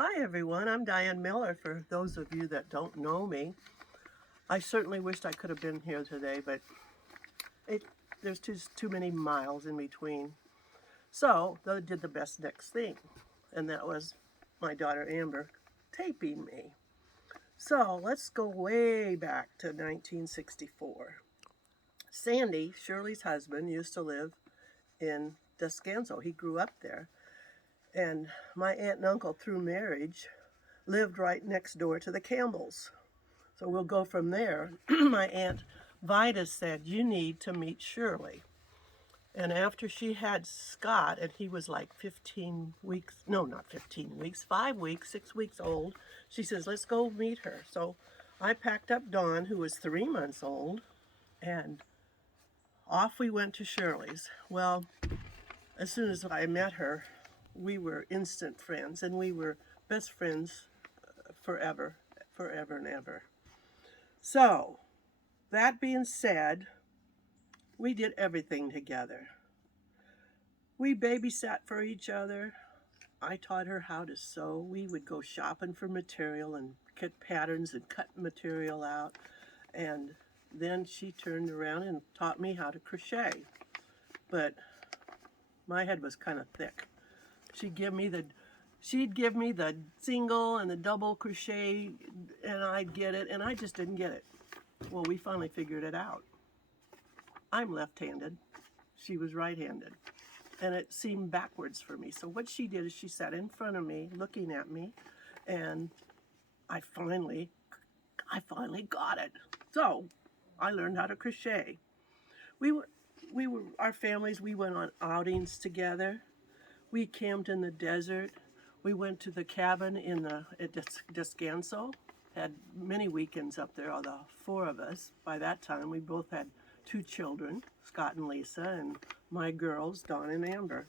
Hi everyone, I'm Diane Miller. For those of you that don't know me, I certainly wished I could have been here today, but it, there's just too many miles in between. So they did the best next thing, and that was my daughter Amber taping me. So let's go way back to 1964. Sandy, Shirley's husband, used to live in Descanso. He grew up there. And my aunt and uncle, through marriage, lived right next door to the Campbells. So we'll go from there. My aunt Vida said, you need to meet Shirley. And after she had Scott, and he was like 15 weeks, no, not 15 weeks, 5 weeks, 6 weeks old, she says, let's go meet her. So I packed up Dawn, who was 3 months old, and off we went to Shirley's. Well, as soon as I met her, we were instant friends, and we were best friends forever, forever and ever. So, that being said, we did everything together. We babysat for each other. I taught her how to sew. We would go shopping for material and get patterns and cut material out. And then she turned around and taught me how to crochet. But my head was kind of thick. She'd give me the single and the double crochet, and I'd get it, and I just didn't get it. Well, we finally figured it out. I'm left-handed. She was right-handed. And it seemed backwards for me. So what she did is she sat in front of me, looking at me, and I finally got it. So I learned how to crochet. Our families, we went on outings together. We camped in the desert. We went to the cabin at Descanso. Had many weekends up there, all the 4 of us. By that time, we both had 2 children, Scott and Lisa, and my girls, Dawn and Amber.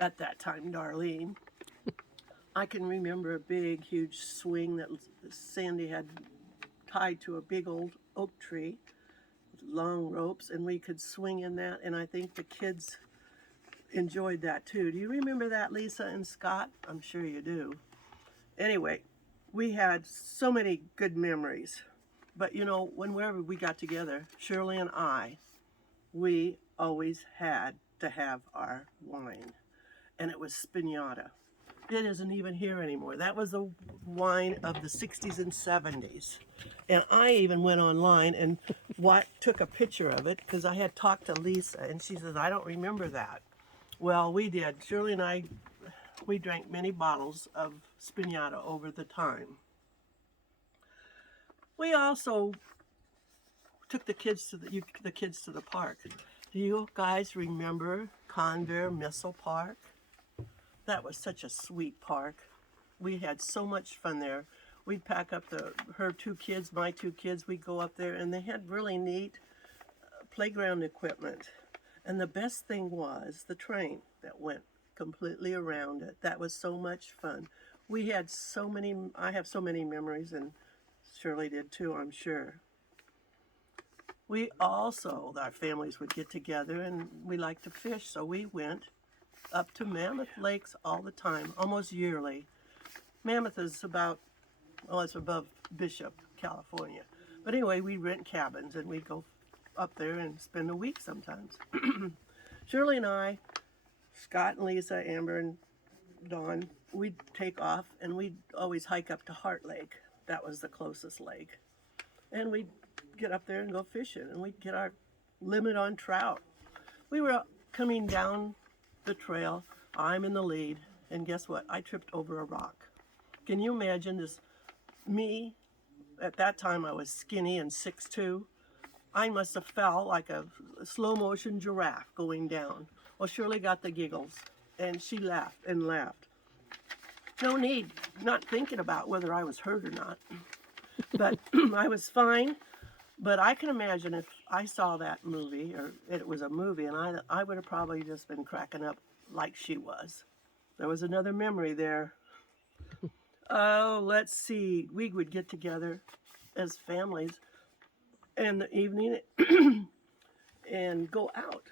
At that time, Darlene. I can remember a big, huge swing that Sandy had tied to a big old oak tree with long ropes, and we could swing in that, and I think the kids enjoyed that too. Do you remember that, Lisa and Scott? I'm sure you do. Anyway, we had so many good memories. But you know, whenever we got together, Shirley and I, we always had to have our wine. And it was Spinata. It isn't even here anymore. That was the wine of the 60s and 70s. And I even went online and took a picture of it because I had talked to Lisa, and she says, I don't remember that. Well, we did. Shirley and I, we drank many bottles of Spinata over the time. We also took the kids to the park. Do you guys remember Convair Missile Park? That was such a sweet park. We had so much fun there. We'd pack up her 2 kids, my 2 kids. We'd go up there, and they had really neat playground equipment. And the best thing was the train that went completely around it. That was so much fun. We had so many, I have so many memories, and Shirley did too, I'm sure. We also, our families would get together, and we liked to fish, so we went up to Mammoth Lakes all the time, almost yearly. Mammoth is about, well, it's above Bishop, California. But anyway, we rent cabins, and we'd go up there and spend a week sometimes. Shirley and I, Scott and Lisa, Amber and Dawn, we'd take off, and we'd always hike up to Heart Lake. That was the closest lake. And we'd get up there and go fishing, and we'd get our limit on trout. We were coming down the trail. I'm in the lead, and guess what? I tripped over a rock. Can you imagine this? Me, at that time I was skinny and 6'2". I must have fell like a slow motion giraffe going down. Well, Shirley got the giggles, and she laughed and laughed. No need, not thinking about whether I was hurt or not. But I was fine. But I can imagine if I saw that movie, or it was a movie, and I would have probably just been cracking up like she was. There was another memory there. Oh, let's see. We would get together as families in the evening and go out.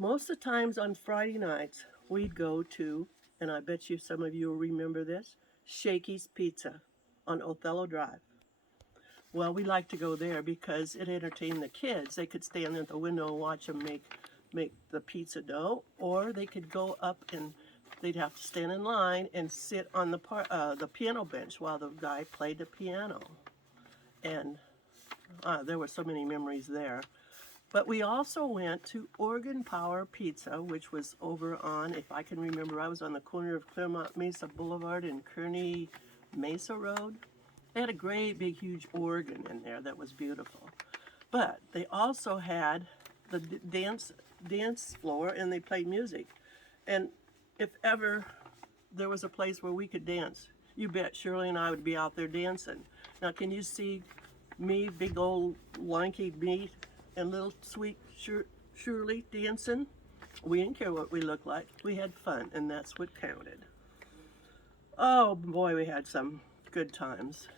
Most of the times on Friday nights, we'd go to and I bet you some of you will remember this, Shakey's Pizza on Othello Drive. Well, we like to go there because it entertained the kids. They could stand at the window and watch them make the pizza dough, or they could go up and they'd have to stand in line and sit on the piano bench while the guy played the piano. And there were so many memories there. But we also went to Organ Power Pizza, which was over on, if I can remember, I was on the corner of Claremont Mesa Boulevard and Kearney Mesa Road. They had a great big huge organ in there that was beautiful. But they also had the dance floor, and they played music. And if ever there was a place where we could dance, you bet Shirley and I would be out there dancing. Now can you see me, big old lanky me, and little sweet Shirley dancing? We didn't care what we looked like. We had fun, and that's what counted. Oh boy, we had some good times.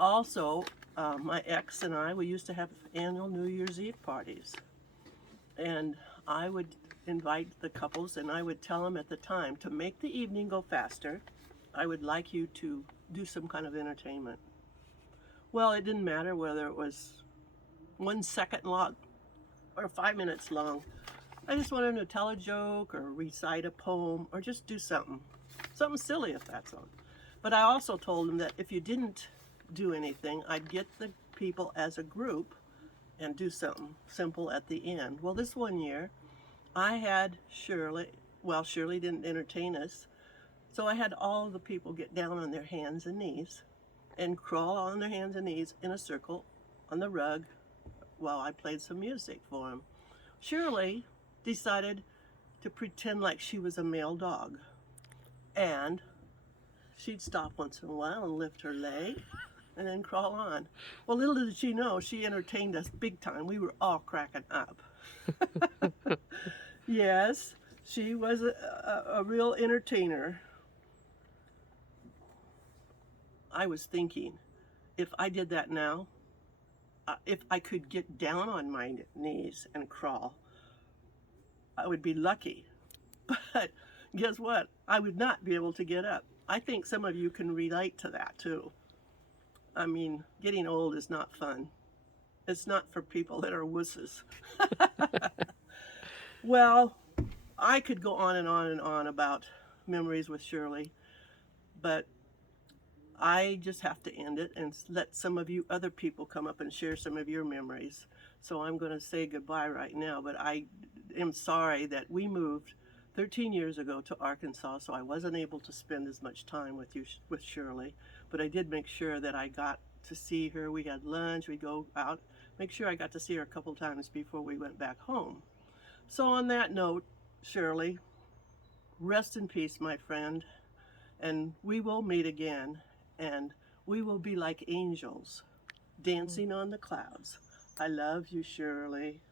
Also, my ex and I, we used to have annual New Year's Eve parties. And I would invite the couples, and I would tell them at the time, to make the evening go faster, I would like you to do some kind of entertainment. Well, it didn't matter whether it was 1 second long or 5 minutes long. I just wanted them to tell a joke or recite a poem or just do something silly if that's all. But I also told them that if you didn't do anything, I'd get the people as a group and do something simple at the end. Well, this one year, I had Shirley didn't entertain us, so I had all the people get down on their hands and knees and crawl on their hands and knees in a circle on the rug while I played some music for them. Shirley decided to pretend like she was a male dog, and she'd stop once in a while and lift her leg and then crawl on. Well, little did she know, she entertained us big time. We were all cracking up. Yes, she was a real entertainer. I was thinking, if I did that now, if I could get down on my knees and crawl, I would be lucky. But guess what? I would not be able to get up. I think some of you can relate to that too. I mean, getting old is not fun. It's not for people that are wusses. Well, I could go on and on and on about memories with Shirley, but I just have to end it and let some of you other people come up and share some of your memories. So I'm going to say goodbye right now, but I am sorry that we moved 13 years ago to Arkansas, so I wasn't able to spend as much time with Shirley, but I did make sure that I got to see her. We had lunch, we'd go out, make sure I got to see her a couple times before we went back home. So on that note, Shirley, rest in peace, my friend, and we will meet again, and we will be like angels dancing on the clouds. I love you, Shirley.